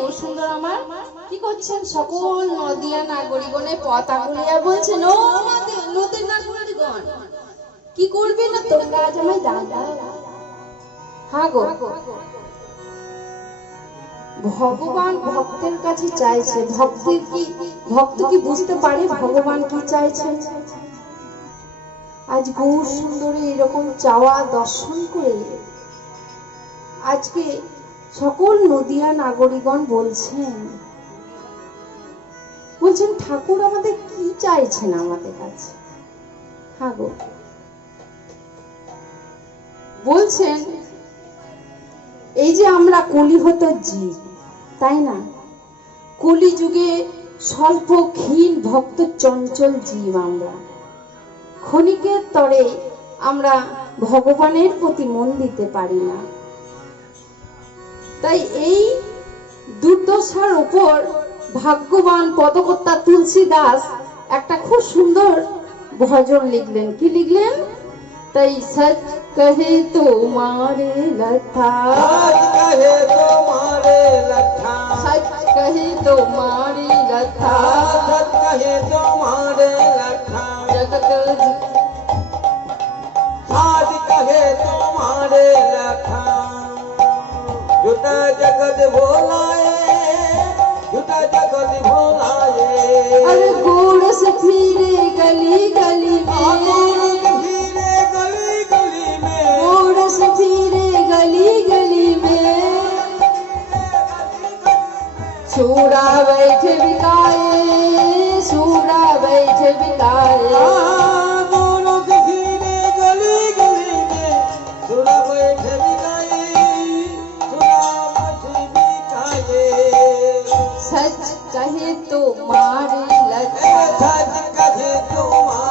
গো সুন্দর আমার কি করছেন? সকল নদিয়া নাগরিকগণে পতাকা তুলিয়া বলছেন, ও নদীর নাগরিকগণ, কি করবে না তোমরা আজ আমায় দান দাও? হ্যাঁ গো, ভগবান ভক্তের কাছে চাইছে। ভক্ত কি বুঝতে পারে ভগবান কি চাইছে? আজ গৌর সুন্দরী এরকম চাওয়া দর্শন করে আজকে সকল নদিয়া নাগরিকগণ বলছেন ঠাকুর আমাদের কি চাইছেন আমাদের কাছে। হ্যাঁ গো, বলছেন এই যে আমরা কলিহত জীব, তাই না? কলি যুগে স্বল্প ক্ষীণ ভক্ত চঞ্চল জীব আমরা। ক্ষণিকের তরে আমরা ভগবানের প্রতি মন দিতে পারি না। তাই এই দুর্দশার উপর ভাগ্যবান পদকর্তা তুলসী দাস একটা খুব সুন্দর ভজন লিখলেন। কি লিখলেন? তাই সচ कहे तो मारे लथा, कहे तो मारे लथा, सच कहे तो मारे लथा, सच कहे तो मारे लथा, जगत साज कहे तो मारे लथा, झूठा जगत भोलाए, झूठा जगत भोलाए। अरे गोड़ से फिरे गली गली में, सूरा बैठे बिकाए, सूरा बैठे बिकाए। दोनों के घीरे गली गली में सूरा बैठे बिकाए, सूरा बैठे बिकाए। सच कहे तो मारे लथा, सच कहे तो मारे